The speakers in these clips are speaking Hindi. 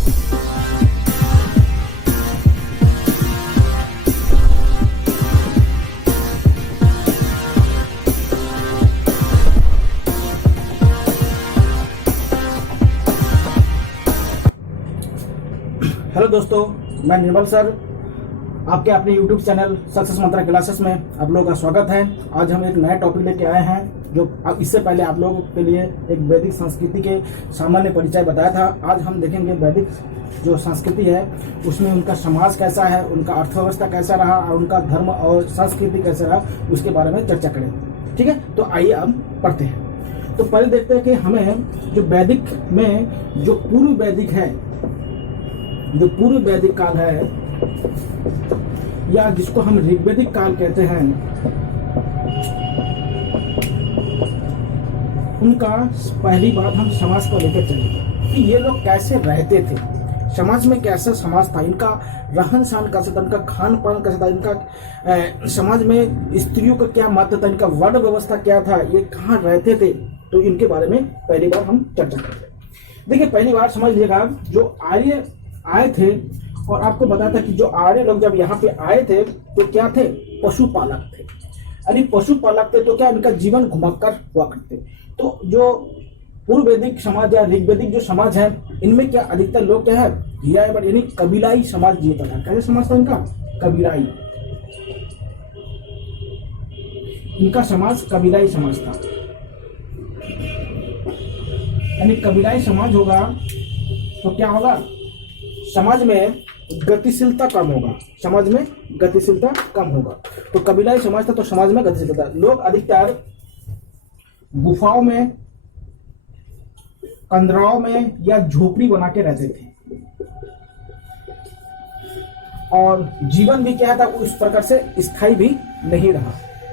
हेलो दोस्तों, मैं निर्मल सर आपके अपने YouTube चैनल सक्सेस मंत्रा क्लासेस में आप लोगों का स्वागत है। आज हम एक नया टॉपिक लेके आए हैं जो इससे पहले आप लोगों के लिए एक वैदिक संस्कृति के सामान्य परिचय बताया था। आज हम देखेंगे वैदिक जो संस्कृति है उसमें उनका समाज कैसा है, उनका अर्थव्यवस्था कैसा रहा और उनका धर्म और संस्कृति कैसा रहा, उसके बारे में चर्चा करेंगे। ठीक है, तो आइए हम पढ़ते हैं। तो पहले देखते हैं कि हमें जो वैदिक में जो पूर्व वैदिक है, जो पूर्व वैदिक काल है या जिसको हम ऋग्वैदिक काल कहते हैं, उनका पहली बात हम समाज को लेकर चलेंगे कि ये लोग कैसे रहते थे, समाज में कैसा समाज था, इनका रहन सहन कैसा था, इनका खान पान कैसा था, इनका समाज में स्त्रियों का क्या महत्व था, इनका वर्ण व्यवस्था क्या था, ये कहाँ रहते थे, तो इनके बारे में पहली बार हम चर्चा करेंगे। देखिए, पहली बार समझ लीजिएगा, जो आर्य आए थे और आपको बताया था कि जो आर्य लोग जब यहाँ पे आए थे तो क्या थे, पशुपालक थे। यानी पशुपालक थे तो क्या इनका जीवन घुमक्कर हुआ करते। तो जो पूर्व वैदिक समाज या ऋग्वैदिक जो समाज है, इनमें क्या अधिकतर लोग क्या है, यानी कबीलाई समाज जीता था। कैसे समाज था इनका, कबीलाई, इनका समाज कबीलाई समाज था। यानी कबीलाई समाज होगा तो क्या होगा, समाज में गतिशीलता कम होगा, समाज में गतिशीलता कम होगा। तो कबीलाई समाज था तो समाज में गतिशीलता, लोग अधिकतर गुफाओं में, कंदराओं में या झोपड़ी बना के रहते थे और जीवन भी क्या था उस प्रकार से स्थायी भी नहीं रहा।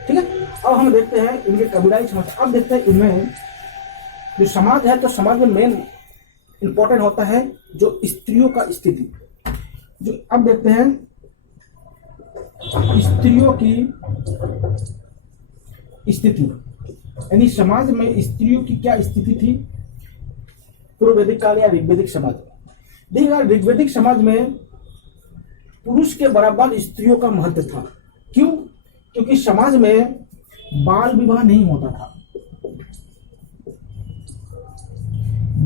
ठीक है, अब हम देखते हैं इनके कबीलाई समाज। अब देखते हैं इनमें जो समाज है, तो समाज में मेन इंपॉर्टेंट होता है जो स्त्रियों का स्थिति। जो अब देखते हैं स्त्रियों की स्थिति, यानी समाज में स्त्रियों की क्या स्थिति थी पूर्व वैदिक काल या ऋग्वैदिक समाज में। देखिएगा, ऋग्वैदिक समाज में पुरुष के बराबर स्त्रियों का महत्व था। क्यों? क्योंकि समाज में बाल विवाह नहीं होता था।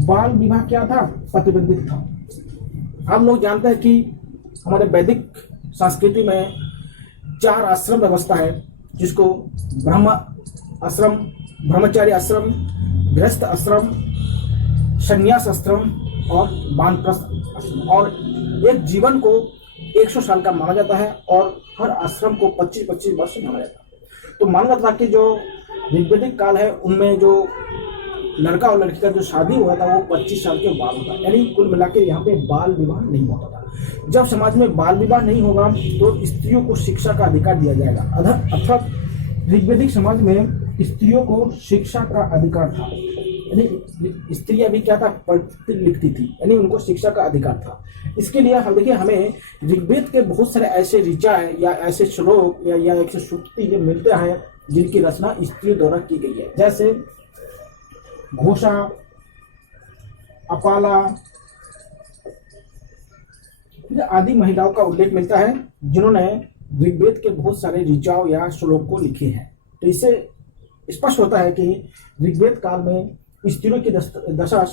बाल विवाह क्या था, प्रतिबंधित था। हम लोग जानते हैं कि हमारे वैदिक संस्कृति में 4 आश्रम व्यवस्था है, जिसको ब्रह्म आश्रम, ब्रह्मचारी आश्रम, गृहस्थ आश्रम, संन्यास आश्रम और वानप्रस्थ आश्रम। और एक जीवन को 100 साल का माना जाता है और हर आश्रम को 25-25 वर्ष माना जाता है। तो माना जाता है कि जो ऋग्वैदिक काल है उनमें जो लड़का और लड़की का जो शादी हुआ था वो 25 साल के बाद होता, यानी कुल मिलाकर यहाँ पे बाल विवाह नहीं होता था। जब समाज में बाल विवाह नहीं होगा तो स्त्रियों को शिक्षा का अधिकार दिया जाएगा। अर्थात ऋग्वैदिक समाज में स्त्रियों को शिक्षा का अधिकार था, यानी स्त्रियां भी क्या था, पढ़ती लिखती थी, यानी उनको शिक्षा का अधिकार था। इसके लिए हम देखिए, हमें ऋग्वेद के बहुत सारे ऐसे ऋचा या ऐसे श्लोक या ऐसे सूक्ति मिलते हैं जिनकी रचना स्त्रियों द्वारा की गई है। जैसे घोषा, अपाला आदि महिलाओं का उल्लेख मिलता है जिन्होंने ऋग्वेद के बहुत सारे ऋचाओं या श्लोक को लिखे हैं। तो इससे स्पष्ट होता है कि ऋग्वेद काल में स्त्रियों की दशा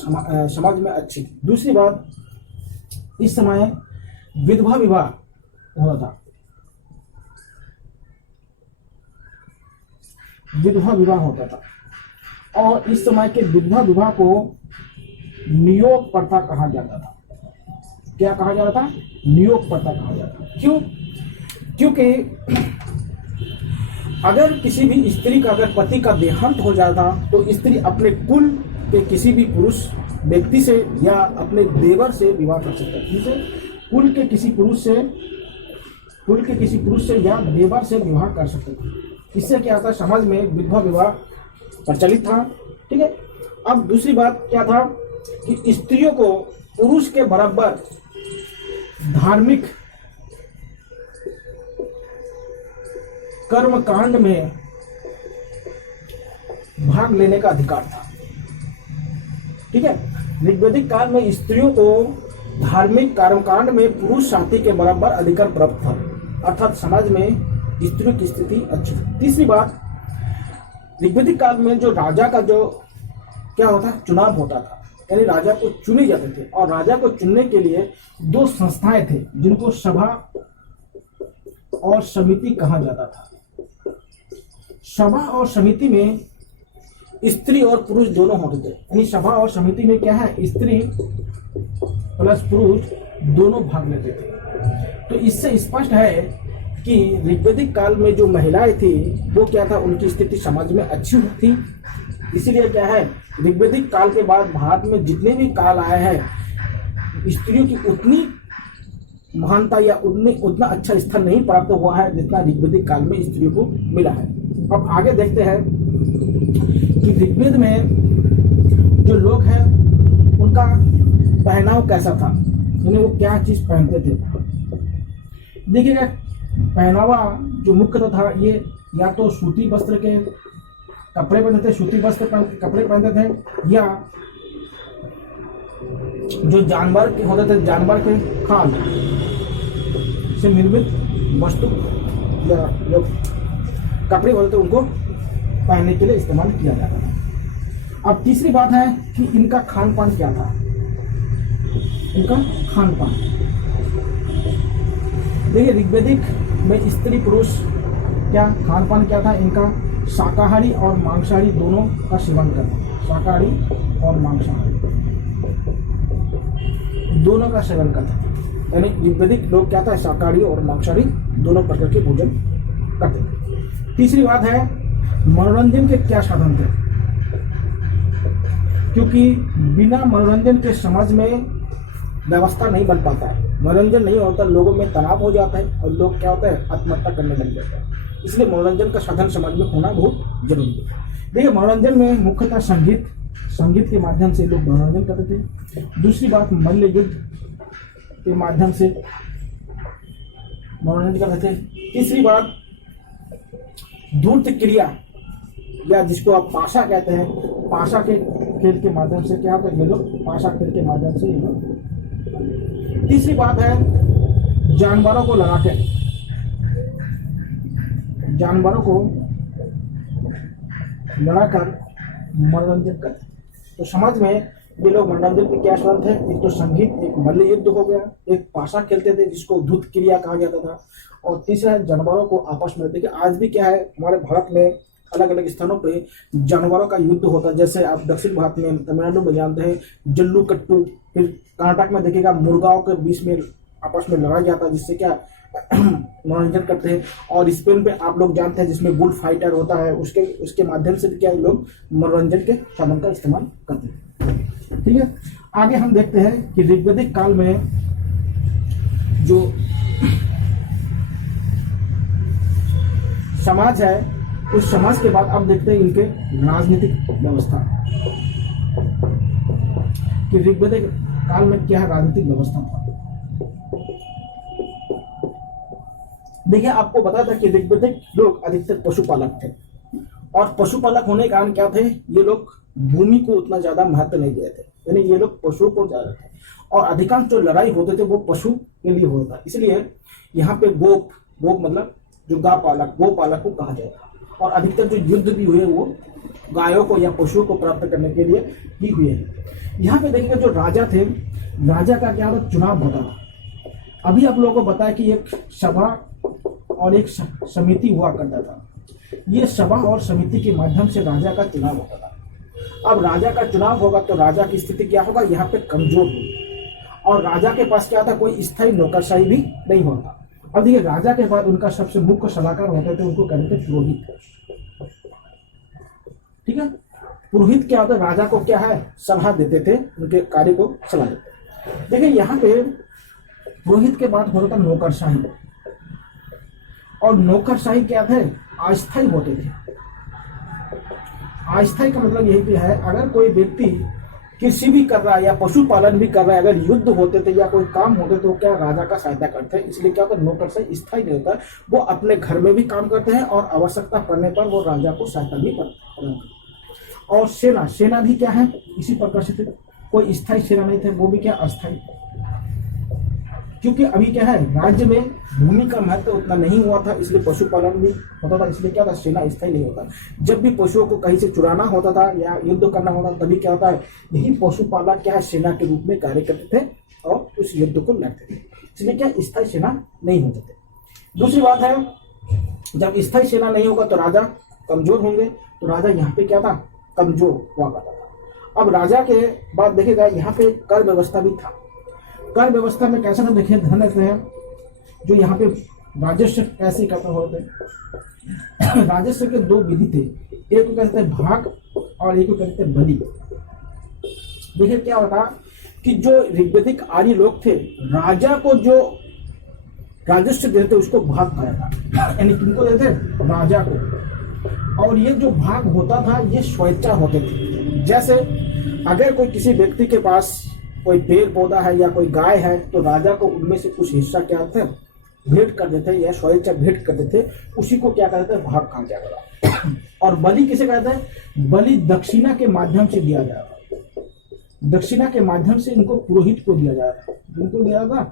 समाज में अच्छी थी। दूसरी बात, इस समय विधवा विवाह होता था, विधवा विवाह होता था और इस समय के विधवा विवाह को नियोग प्रथा कहा जाता था। क्या कहा जाता था, नियोग प्रथा कहा जाता था। क्यों? क्योंकि अगर किसी भी स्त्री का अगर पति का देहांत हो जाता तो स्त्री अपने कुल के किसी भी पुरुष व्यक्ति से या अपने देवर से विवाह कर सकता है। जिसे कुल के किसी पुरुष से या देवर से विवाह कर सकते थे। इससे क्या था, समाज में विधवा विवाह प्रचलित था। ठीक है, अब दूसरी बात क्या था कि स्त्रियों को पुरुष के बराबर धार्मिक कर्म कांड में भाग लेने का अधिकार था। ठीक है, ऋग्वैदिक काल में स्त्रियों को धार्मिक कर्मकांड में पुरुष साथी के बराबर अधिकार प्राप्त था, अर्थात समाज में स्त्रियों की स्थिति अच्छी थी। तीसरी बात, ऋग्वैदिक काल में जो राजा का जो क्या होता है, चुनाव होता था, यानी राजा को चुने जाते थे, और राजा को चुनने के लिए दो संस्थाएं थे जिनको सभा और समिति कहा जाता था। सभा और समिति में स्त्री और पुरुष दोनों होते थे, यानी सभा और समिति में क्या है, स्त्री प्लस पुरुष दोनों भाग लेते थे। तो इससे स्पष्ट है कि ऋग्वैदिक काल में जो महिलाएं थी वो क्या था, उनकी स्थिति समाज में अच्छी थी। इसीलिए क्या है, ऋग्वैदिक काल के बाद भारत में जितने भी काल आए हैं, स्त्रियों की उतनी महानता या उतना अच्छा स्थान नहीं प्राप्त हुआ है जितना ऋग्वैदिक काल में स्त्रियों को मिला है। अब आगे देखते हैं कि ऋग्वेद में जो लोग हैं उनका पहनाव कैसा था, यानी वो क्या चीज पहनते थे। देखिएगा, पहनावा जो मुख्य था ये या तो सूती वस्त्र के कपड़े पहनते थे, सूती वस्त्र कपड़े पहनते थे, या जो जानवर के होते थे, जानवर के खाल से निर्मित वस्तु या जो कपड़े होते थे उनको पहनने के लिए इस्तेमाल किया जाता था। अब तीसरी बात है कि इनका खान पान क्या था। इनका खान पान देखिए, ऋग्वैदिक में स्त्री पुरुष क्या खान पान क्या था, इनका शाकाहारी और मांसाहारी दोनों का सेवन करना, शाकाहारी और मांसाहारी दोनों का सेवन करता था। यानी ऋग्वैदिक लोग क्या था, शाकाहारी और मांसाहारी दोनों प्रकार के भोजन करते थे। तीसरी बात है, मनोरंजन के क्या साधन थे, क्योंकि बिना मनोरंजन के समाज में व्यवस्था नहीं बन पाता है। मनोरंजन नहीं होता, लोगों में तनाव हो जाता है और लोग क्या होता है, आत्महत्या करने लग जाते हैं। इसलिए मनोरंजन का साधन समाज में होना बहुत जरूरी है। देखिए, मनोरंजन में मुख्यतः संगीत के माध्यम से लोग मनोरंजन करते थे। दूसरी बात, मल्ल युद्ध के माध्यम से मनोरंजन करते थे। तीसरी बात, धूर्त क्रिया या जिसको आप पाशा कहते हैं, पाशा के खेल के माध्यम से क्या होता है, ये लोग पाशा खेल के माध्यम से ये लोग। तीसरी बात है, जानवरों को लगा के जानवरों को लड़ाकर मनोरंजन करते। तो समाज में ये लोग मनोरंजन के क्या साधन थे, एक तो संगीत, एक मल्ल युद्ध हो गया, एक पाशा खेलते थे जिसको धूत क्रिया कहा जाता था, और तीसरा जानवरों को आपस में। देखिए, आज भी क्या है, हमारे भारत में अलग अलग स्थानों पे जानवरों का युद्ध होता है। जैसे आप दक्षिण भारत में, तमिलनाडु में जानते हैं जल्लू कट्टू, फिर कर्नाटक में देखिएगा मुर्गाओं के बीच में आपस में लड़ा जाता है, जिससे क्या मनोरंजन करते हैं। और स्पेन पे आप लोग जानते हैं जिसमें बुल फाइटर होता है, उसके माध्यम से भी क्या लोग मनोरंजन के साधन का इस्तेमाल करते हैं। ठीक है, आगे हम देखते हैं कि ऋग्वैदिक काल में जो समाज है, उस समाज के बाद अब देखते हैं इनके राजनीतिक व्यवस्था, कि ऋग्वैदिक काल में क्या राजनीतिक व्यवस्था था। देखिए, आपको पता था कि ऋग्वैदिक लोग अधिकतर पशुपालक थे, और पशुपालक होने के कारण क्या थे, ये लोग भूमि को उतना ज्यादा महत्व नहीं देते थे, यानी ये लोग पशुओं को ज्यादा थे, और अधिकांश जो लड़ाई होते थे वो पशु के लिए होता था। इसलिए यहाँ पे गोप मतलब जो गोपालक को कहा जाएगा, और अधिकतर जो युद्ध भी हुए वो गायों को या पशुओं को प्राप्त करने के लिए ही हुए हैं। यहाँ पे देखिएगा, जो राजा थे, राजा का क्या होता, चुनाव होता था। अभी आप लोगों को बताया कि एक सभा और एक समिति हुआ करता था। ये सभा और समिति के माध्यम से राजा का चुनाव होता था। अब राजा का चुनाव होगा तो राजा की स्थिति क्या होगा, यहाँ पे कमजोर होगी, और राजा के पास क्या था, कोई स्थायी नौकरशाही भी नहीं होता। अब देखिए, राजा के बाद उनका सबसे मुख्य सलाहकार होते थे, उनको कहते थे पुरोहित। ठीक है, पुरोहित क्या होता है, राजा को क्या है, सलाह देते थे, उनके कार्य को सलाह देते। देखिए, यहाँ पे पुरोहित के बाद होता था नौकरशाही, और नौकरशाही क्या थे, अस्थायी होते थे। अस्थायी का मतलब यही है, अगर कोई व्यक्ति कृषि भी कर रहा है या पशुपालन भी कर रहा है, अगर युद्ध होते थे या कोई काम होते तो क्या राजा का सहायता करते हैं। इसलिए क्या होता है, नौकरशाही स्थायी नहीं होता, वो अपने घर में भी काम करते हैं और आवश्यकता पड़ने पर वो राजा को सहायता भी करते हैं। और सेना भी क्या है, इसी प्रकार से थे, कोई स्थायी सेना नहीं थे, वो भी क्या अस्थायी। क्योंकि अभी क्या है, राज्य में भूमि का महत्व उतना नहीं हुआ था, इसलिए पशुपालन भी होता था। इसलिए क्या था, सेना स्थायी नहीं होता। जब भी पशुओं को कहीं से चुराना होता था या युद्ध करना होता था, तभी क्या होता है, यही पशुपालक क्या है, सेना के रूप में कार्य करते थे और उस युद्ध को लड़ते थे। इसलिए क्या, स्थायी सेना नहीं होते थे। दूसरी बात है, जब स्थायी सेना नहीं होगा तो राजा कमजोर होंगे, तो राजा यहाँ पे क्या था, कमजोर हुआ करता था। अब राजा के बाद देखेगा यहाँ पे कर व्यवस्था भी था। कर व्यवस्था में कैसा था, देखिए ध्यान रखते हैं, जो यहाँ पे राजस्व कैसे इकट्ठा होते हैं। राजस्व के दो विधि थे, एक को कहते हैं भाग और एक को कहते हैं बलि। देखिए क्या होता कि जो ऋग्वैदिक आर्य लोग थे, राजा को जो राजस्व देते उसको भाग कहा था, यानी किनको देते, राजा को। और ये जो भाग होता था ये स्वेच्छा होते थे। जैसे अगर कोई किसी व्यक्ति के पास कोई पेड़ पौधा है या कोई गाय है, तो राजा को उनमें से कुछ हिस्सा क्या थे, भेंट कर देते या स्वेच्छा भेंट करते थे, उसी को क्या कहते हैं, भाग कहा जाएगा। और बलि किसे कहते हैं, बलि दक्षिणा के माध्यम से दिया जाएगा। दक्षिणा के माध्यम से इनको पुरोहित को दिया जाएगा। इनको दिया जाएगा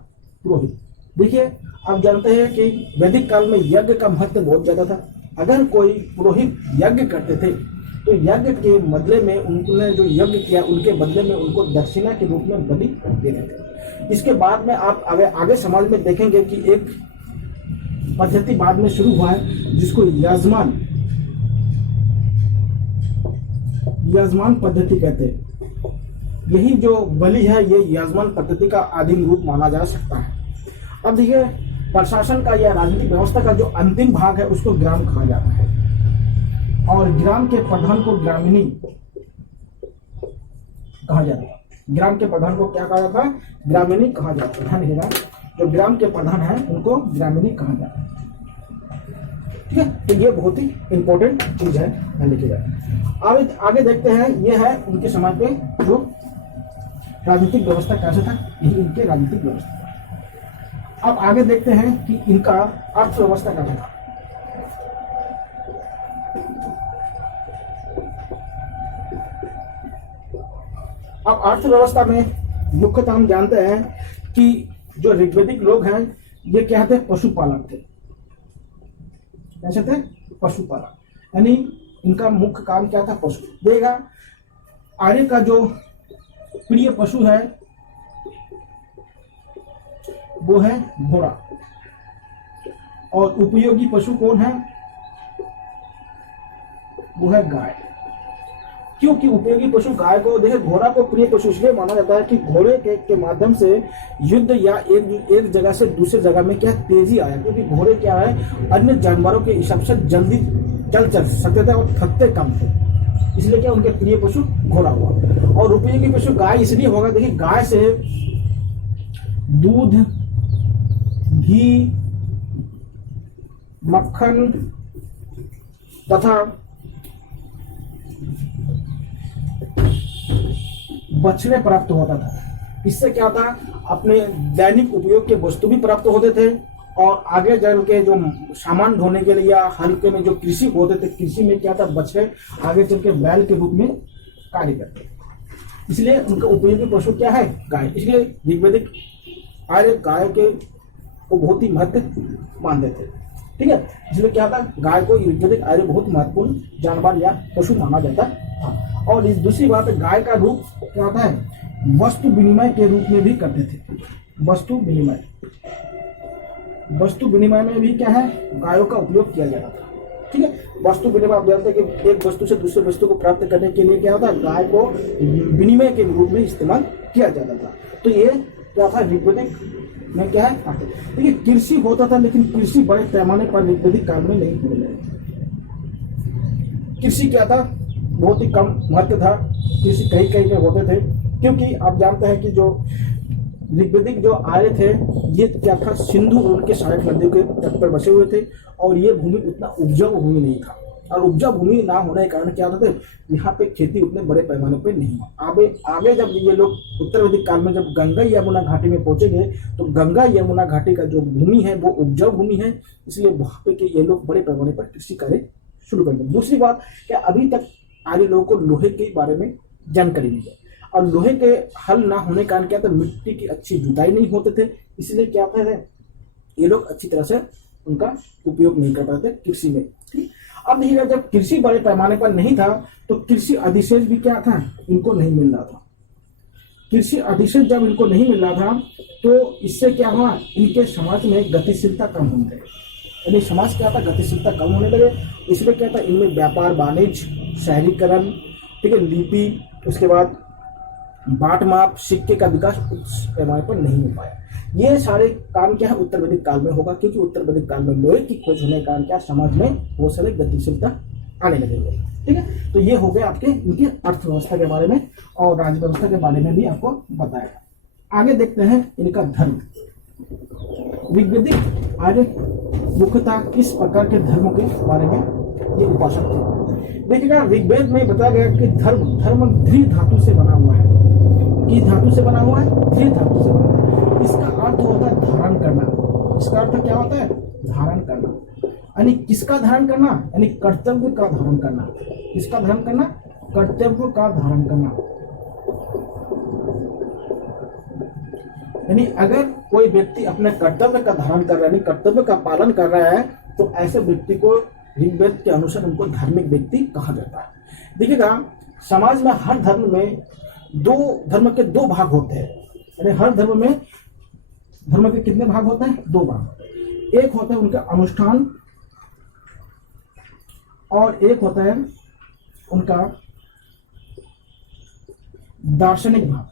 पुरोहित। देखिए आप जानते हैं कि वैदिक काल में यज्ञ का महत्व बहुत ज्यादा था। अगर कोई पुरोहित यज्ञ करते थे तो यज्ञ के बदले में उन्होंने जो यज्ञ किया उनके बदले में उनको दक्षिणा के रूप में बलि देते थे। इसके बाद में आप आगे समाज में देखेंगे कि एक पद्धति बाद में शुरू हुआ है जिसको यजमान पद्धति कहते हैं। यही जो बलि है ये यजमान पद्धति का आदिम रूप माना जा सकता है। अब देखिए प्रशासन का या राजनीतिक व्यवस्था का जो अंतिम भाग है उसको ग्राम कहा जाता है, और ग्राम के प्रधान को ग्रामीणी कहा जाता है। ग्राम के प्रधान को क्या कहा जाता है, ग्रामीणी कहा जाता है। ध्यान रखिएगा, जो ग्राम के प्रधान है उनको ग्रामीणी कहा जाता है। ठीक है, तो ये बहुत ही इंपॉर्टेंट चीज है, ध्यान रखिएगा। आगे देखते हैं, ये है उनके समाज पे जो राजनीतिक व्यवस्था कैसे था, यही इनके राजनीतिक व्यवस्था। अब आगे देखते हैं कि इनका अर्थव्यवस्था कैसा था। अब अर्थव्यवस्था में मुख्यतः हम जानते हैं कि जो ऋग्वैदिक लोग हैं ये क्या थे, पशुपालक थे। कैसे थे, पशुपालक, यानी इनका मुख्य काम क्या था, पशु। देगा आर्य का जो प्रिय पशु है वो है घोड़ा, और उपयोगी पशु कौन है, वो है गाय। क्योंकि उपयोगी पशु गाय को, देखिए घोड़ा को प्रिय पशु इसलिए माना जाता है कि घोड़े के माध्यम से युद्ध या एक जगह से दूसरी जगह में क्या तेजी आया, क्योंकि घोड़े क्या है, अन्य जानवरों के हिसाब से जल्दी चल सकते थे और थकते कम थे, इसलिए क्या उनके प्रिय पशु घोड़ा हुआ। और उपयोगी पशु गाय इसलिए होगा, देखिए गाय से दूध, घी, मक्खन तथा बछड़े प्राप्त होता था। इससे क्या था, अपने दैनिक उपयोग के वस्तु भी प्राप्त होते थे, और आगे चल के जो सामान ढोने के लिए या हल्के में जो कृषि होते थे, कृषि में क्या था, बछड़े आगे चल के बैल के रूप में कार्य करते। इसलिए उनका उपयोगी पशु क्या है, गाय। इसलिए ऋग्वैदिक आर्य गाय के को बहुत ही महत्व मानते थे। ठीक है, इसलिए क्या था, गाय को ऋग्वैदिक आर्य बहुत महत्वपूर्ण जानवर या पशु माना जाता था। और इस दूसरी बात, गाय का रूप क्या होता है, वस्तु विनिमय के रूप में भी करते थे। वस्तु विनिमय में भी क्या है, गायों का उपयोग किया जाता था। ठीक है, वस्तु विनिमय आप जानते हैं कि एक वस्तु से दूसरे वस्तु को प्राप्त करने के लिए क्या होता है, गाय को विनिमय के रूप में इस्तेमाल किया जाता था। तो ये क्या था, ऋग्वैदिक में क्या है, देखिए कृषि होता था, लेकिन कृषि बड़े पैमाने पर ऋग्वैदिक काल में नहीं होने लगी। कृषि क्या था, बहुत ही कम महत्व था। कृषि कहीं कहीं पे होते थे, क्योंकि आप जानते हैं कि जो ऋग्वैदिक जो आर्य थे ये क्या था, सिंधु और उनके सहायक नदियों के तट पर बसे हुए थे, और ये भूमि उतना उपजाऊ भूमि नहीं था। और उपजाऊ भूमि ना होने के कारण क्या होता था, यहाँ पे खेती उतने बड़े पैमाने पे नहीं हुआ। आगे जब ये लोग उत्तर वैदिक काल में जब गंगा यमुना घाटी में पहुंचेंगे, तो गंगा यमुना घाटी का जो भूमि है वो उपजाऊ भूमि है, इसलिए वहां पे ये लोग बड़े पैमाने पर कृषि कार्य शुरू कर देंगे। दूसरी बात, क्या अभी तक आर्य लोगों को लोहे के बारे में जानकारी नहीं है। और लोहे के हल ना होने के कारण क्या था, मिट्टी की अच्छी जुताई नहीं होते थे, इसलिए क्या होता है, ये लोग अच्छी तरह से उनका उपयोग नहीं कर पाते कृषि में। अब देखिएगा, जब कृषि बड़े पैमाने पर नहीं था तो कृषि अधिशेष भी क्या था, इनको नहीं मिल रहा था। कृषि अधिशेष जब इनको नहीं मिल रहा था तो इससे क्या हुआ, इनके समाज में गतिशीलता कम होने लगे, यानी समाज क्या था, गतिशीलता कम होने लगे। इसलिए क्या था, इनमें व्यापार वाणिज्य, शहरीकरण, ठीक है, लिपि, उसके बाद बाट माप, सिक्के का विकास उस पैमाने पर नहीं हो पाया। ये सारे काम क्या है उत्तर वैदिक काल में होगा, क्योंकि उत्तर वैदिक काल में लोहे की खोज होने के कारण क्या समाज में बहुत सारे गतिशीलता आने लगेंगे। ठीक है, तो ये हो गए आपके इनकी अर्थव्यवस्था के बारे में और राज्य व्यवस्था के बारे में भी आपको बताया। आगे देखते हैं इनका धर्म। ऋग्वेदिक आर्य मुख्यतः किस प्रकार के धर्मों के बारे में ये उपासक थे। देखिएगा, ऋग्वेद में बताया गया कि धर्म ध्री धातु से बना हुआ है। किस धातु से बना हुआ है, ध्री धातु से बना हुआ है। इसका अर्थ होता है धारण करना। इसका अर्थ क्या होता है, धारण करना, यानी किसका धारण करना, यानी कर्तव्य का धारण करना। किसका धारण करना, कर्तव्य का धारण करना। यानी अगर कोई व्यक्ति अपने कर्तव्य का धारण कर रहा है, कर्तव्य का पालन कर रहा है, तो ऐसे व्यक्ति को ऋग्वेद के अनुसार उनको धार्मिक व्यक्ति कहा जाता है। देखिएगा, समाज में हर धर्म में धर्म के दो भाग होते हैं, यानी हर धर्म में धर्म के कितने भाग होते हैं, दो भाग। एक होता है उनका अनुष्ठान और एक होता है उनका दार्शनिक भाग।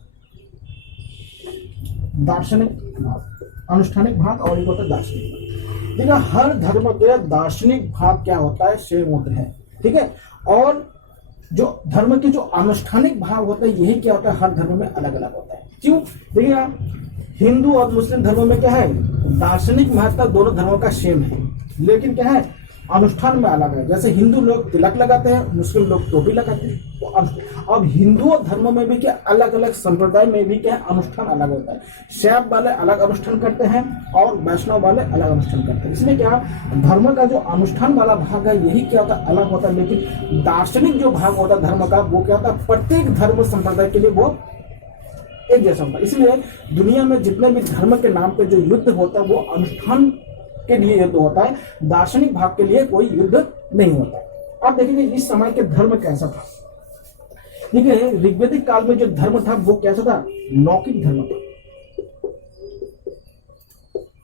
दार्शनिक भाग, अनुष्ठानिक भाग और एक होता है दार्शनिक भाग। देखिए, हर धर्म के दार्शनिक भाग क्या होता है, सेम होते हैं। ठीक है, और जो धर्म के जो अनुष्ठानिक भाव होता है, यही क्या होता है, हर धर्म में अलग अलग होता है। क्यों, देखिएगा, हिंदू और मुस्लिम धर्मों में क्या है, दार्शनिक महत्व दोनों धर्मों का सेम है, लेकिन क्या है, अनुष्ठान में अलग है। जैसे हिंदू लोग तिलक लगाते हैं, मुस्लिम लोग टोपी लगाते हैं। तो अब हिंदू और धर्मों में भी क्या अलग अलग संप्रदाय में भी क्या अनुष्ठान अलग होता है। शैव वाले अलग अनुष्ठान करते हैं और वैष्णव वाले अलग अनुष्ठान करते हैं। इसलिए क्या धर्म का जो अनुष्ठान वाला भाग है, यही क्या होता है, अलग होता है। लेकिन दार्शनिक जो भाग होता है धर्म का, वो क्या होता है, प्रत्येक धर्म संप्रदाय के लिए वो एक जैसा होता है। इसलिए दुनिया में जितने भी धर्म के नाम पे जो युद्ध होता है, वो अनुष्ठान के लिए युद्ध होता है, दार्शनिक भाग के लिए कोई युद्ध नहीं होता। अब देखिए इस समय के धर्म कैसा था। देखिए, ऋग्वेदिक काल में जो धर्म था वो कैसा था, लौकिक धर्म था।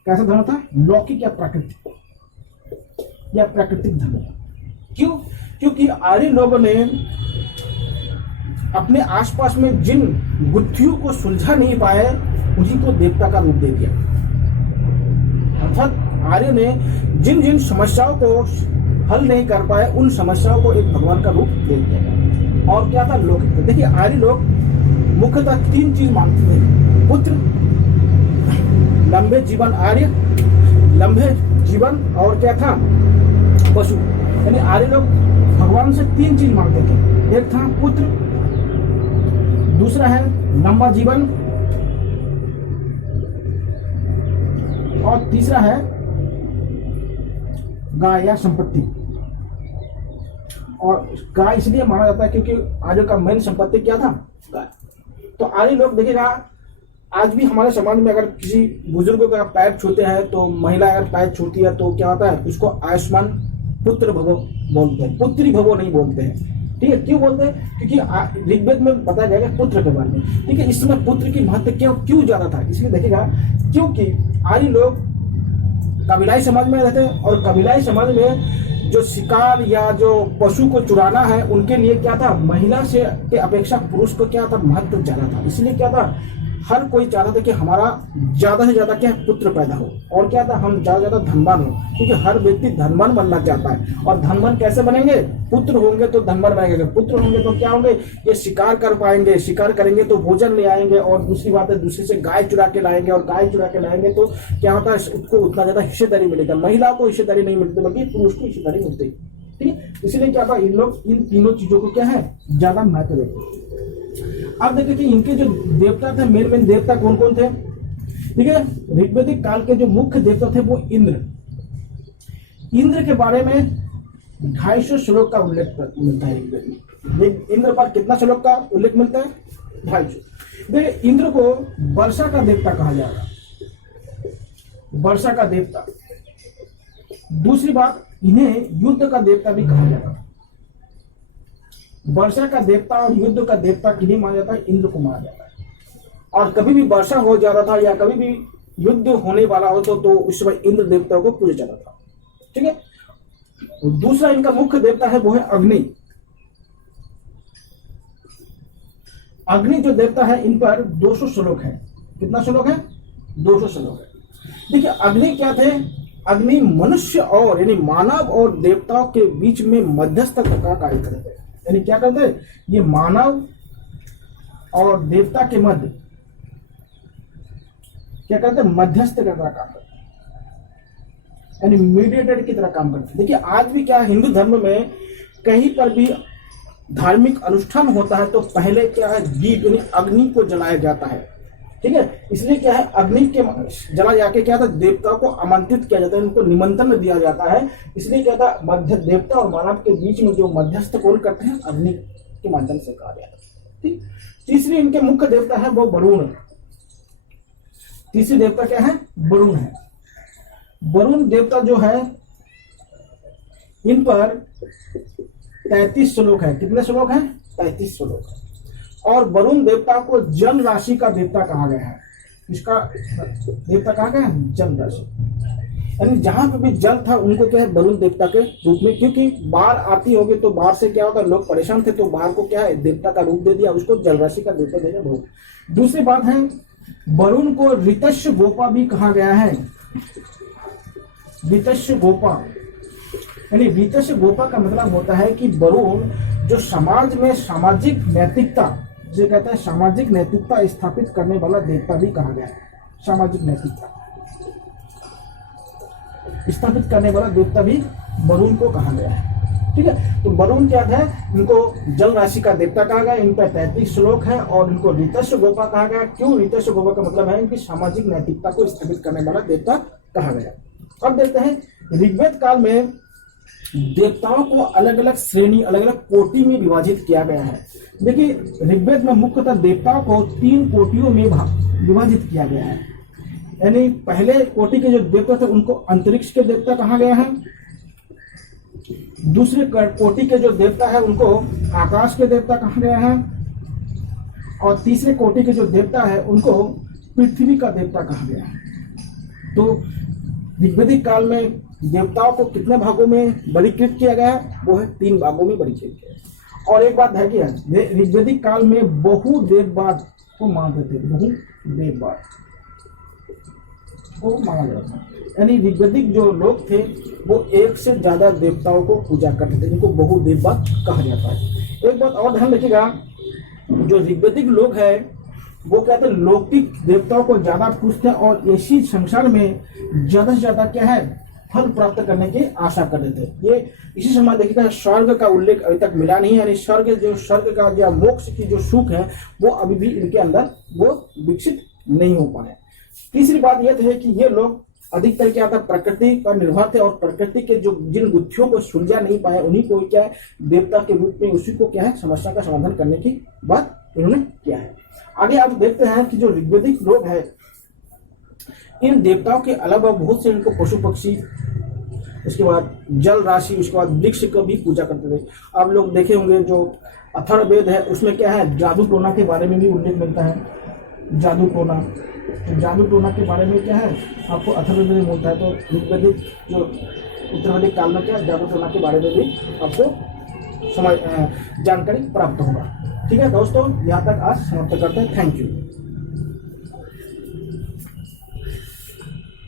कैसा धर्म था, लौकिक या प्राकृतिक धर्म। क्यों, क्योंकि आर्य लोगों ने अपने आसपास में जिन गुत्थियों को सुलझा नहीं पाए, उन्हीं को देवता का रूप दे दिया। अर्थात आर्य ने जिन जिन समस्याओं को हल नहीं कर पाए, उन समस्याओं को एक भगवान का रूप दे दिया। और क्या था, लौकिक। देखिए, आर्य लोग मुख्यतः तीन चीज मांगते थे, पुत्र, लंबे जीवन आर्य, लंबे जीवन, और क्या था, पशु। यानी आर्य लोग भगवान से तीन चीज मांगते थे। एक था पुत्र, दूसरा है लंबा जीवन, और तीसरा है गाय या संपत्ति। और गाय इसलिए माना जाता है क्योंकि आर्य का मेन संपत्ति क्या था, गाय। तो आर्य लोग देखिएगा, आज भी हमारे समाज में अगर किसी बुजुर्ग का पैर छूते हैं, तो महिला अगर पैर छूती है तो क्या होता है, उसको आयुष्मान पुत्र भवो बोलते हैं, पुत्री भवो नहीं बोलते हैं। ठीक है, क्यों बोलते हैं, क्योंकि ऋग्वेद में बताया जाएगा पुत्र के बारे में। ठीक है, इस समय पुत्र की महत्व क्यों ज्यादा था, इसलिए देखिएगा, क्योंकि आर्य लोग कबीलाई समाज में रहते हैं, और कबीलाई समाज में जो शिकार या जो पशु को चुराना है, उनके लिए क्या था, महिला से के अपेक्षा पुरुष को क्या था, महत्व ज्यादा था। इसलिए क्या था, हर कोई चाहता था कि हमारा ज्यादा से ज्यादा क्या पुत्र पैदा हो, और क्या था, हम ज्यादा से ज्यादा धनवान हो, क्योंकि हर व्यक्ति धनवान बनना चाहता है। और धनवान कैसे बनेंगे, पुत्र होंगे तो धनवान बनेंगे, पुत्र होंगे तो क्या होंगे, ये शिकार कर पाएंगे, शिकार करेंगे तो भोजन ले आएंगे, और दूसरी बात है दूसरे से गाय चुरा के लाएंगे, और गाय चुरा के लाएंगे तो क्या होता है, उसको उतना ज्यादा हिस्सेदारी मिलेगा। महिला को हिस्सेदारी नहीं मिलती, बल्कि पुरुष को हिस्सेदारी मिलती। ठीक है, इसलिए क्या था, इन लोग इन तीनों चीजों को क्या है, ज्यादा महत्व देते। अब देखिए कि इनके जो देवता थे, मेन देवता कौन कौन थे। ठीक है, ऋग्वेदिक काल के जो मुख्य देवता थे वो इंद्र के बारे में 250 श्लोक का उल्लेख मिलता है ऋग्वेद में। इंद्र पर कितना श्लोक का उल्लेख मिलता है, 250। देखिए इंद्र को वर्षा का देवता कहा जाएगा, वर्षा का देवता। दूसरी बात, इन्हें युद्ध का देवता भी कहा जाता है। वर्षा का देवता और युद्ध का देवता किन्हें माना जाता है? इंद्र को माना जाता है। और कभी भी वर्षा हो जाता था या कभी भी युद्ध होने वाला हो तो उस समय इंद्र देवता को पूजा जाता था। ठीक है। दूसरा इनका मुख्य देवता है वो है अग्नि। अग्नि जो देवता है इन पर 200 श्लोक है। कितना श्लोक है? 200 श्लोक है। देखिए अग्नि क्या थे? अग्नि मनुष्य और यानी मानव और देवताओं के बीच में मध्यस्थ का कार्य करते हैं। यानी क्या करते हैं? ये मानव और देवता के मध्य क्या करते हैं? मध्यस्थ का काम करते हैं, यानी मीडिएटर की तरह काम करते हैं। देखिए आज भी क्या हिंदू धर्म में कहीं पर भी धार्मिक अनुष्ठान होता है तो पहले क्या है? दीप यानी अग्नि को जलाया जाता है। ठीक है। इसलिए क्या है? अग्नि के जला जाके क्या था? देवताओं को आमंत्रित किया जाता है, उनको निमंत्रण दिया जाता है। इसलिए क्या था? मध्य देवता और मानव के बीच में जो मध्यस्थ कौन करते हैं? अग्नि के माध्यम से कहा जाता है। ठीक। तीसरी इनके मुख्य देवता है वो वरुण। तीसरी देवता क्या है? वरुण है। वरुण देवता जो है इन पर 33 श्लोक है। कितने श्लोक है? 33 श्लोक है। और वरुण देवता को जल राशि का देवता कहा गया है। इसका देवता कहा गया है? जल राशि। यानी जहां पर भी जल था उनको क्या है? वरुण देवता के रूप में, क्योंकि बाढ़ आती होगी तो बाढ़ से क्या होता है? लोग परेशान थे तो बाढ़ को क्या है? देवता का रूप दे दिया, उसको जल राशि का देवता दे दिया। दूसरी बात है वरुण को ऋतस्य गोपा भी कहा गया है। ऋतस्य गोपा यानी ऋतस्य गोपा का मतलब होता है कि वरुण जो समाज में सामाजिक नैतिकता, जो कहता है सामाजिक नैतिकता स्थापित करने वाला देवता भी कहा गया है। सामाजिक नैतिकता स्थापित करने वाला देवता भी वरुण को कहा गया है। ठीक है। तो वरुण क्या है? इनको जल राशि का देवता कहा गया। इन पर 33 श्लोक है और इनको ऋतस्य गोपा कहा गया। क्यों? ऋतस्य गोपा का मतलब है इनकी सामाजिक नैतिकता को स्थापित करने वाला देवता कहा गया। अब देखते हैं ऋग्वेद काल में देवताओं को अलग अलग श्रेणी, अलग अलग कोटि में विभाजित किया गया है। देखिए ऋग्वेद में मुख्यतः देवताओं को 3 कोटियों में विभाजित किया गया है। यानी पहले कोटि के जो देवता थे उनको अंतरिक्ष के देवता कहा गया है। दूसरे कोटि के जो देवता है उनको आकाश के देवता कहा गया है। और तीसरे कोटि के जो देवता है उनको पृथ्वी का देवता कहा गया है। तो ऋग्वेदिक काल में देवताओं को कितने भागों में वर्गीकृत किया गया है? वो है 3 भागों में वर्गीकृत किया है। और एक बात है कि ऋग्वेदिक काल में बहुदेववाद को मानते थे। बहुदेववाद को माना जाता है। यानी ऋग्वेदिक जो लोग थे वो एक से ज्यादा देवताओं को पूजा करते थे। इनको बहुदेववाद कहा जाता है। एक बात और ध्यान रखिएगा, जो ऋग्वेदिक लोग हैं वो कहते हैं लौकिक देवताओं को ज्यादा पूजते हैं और इसी संसार में ज्यादा से ज्यादा क्या है? फल प्राप्त करने की आशा करते थे। ये इसी समय देखिएगा स्वर्ग का उल्लेख अभी तक मिला नहीं है। यानी स्वर्ग का या मोक्ष की जो सुख है वो अभी भी इनके अंदर वो विकसित नहीं हो पाए। तीसरी बात यह है कि ये लोग अधिकतर क्या था? प्रकृति पर निर्भर थे और प्रकृति के जो जिन गुत्थियों को सुलझा नहीं पाए उन्हीं को क्या है? देवता के रूप में उसी को क्या है? समस्या का समाधान करने की बात इन्होंने किया है। आगे आप देखते हैं कि जो ऋग्वेदिक लोग हैं इन देवताओं के अलावा बहुत से इनको पशु पक्षी, उसके बाद जल राशि, उसके बाद वृक्ष को भी पूजा करते थे। आप लोग देखे होंगे जो अथर्ववेद है उसमें क्या है? जादू टोना के बारे में भी उल्लेख मिलता है। जादू टोना, तो जादू टोना के बारे में क्या है? आपको अथर्ववेद में मिलता है। तो ऋग्वेदिक जो उत्तरवैदिक काल में क्या जादू टोना के बारे में भी आपको जानकारी प्राप्त होगा। ठीक है दोस्तों, यहाँ तक आज समाप्त करते हैं। Thank you.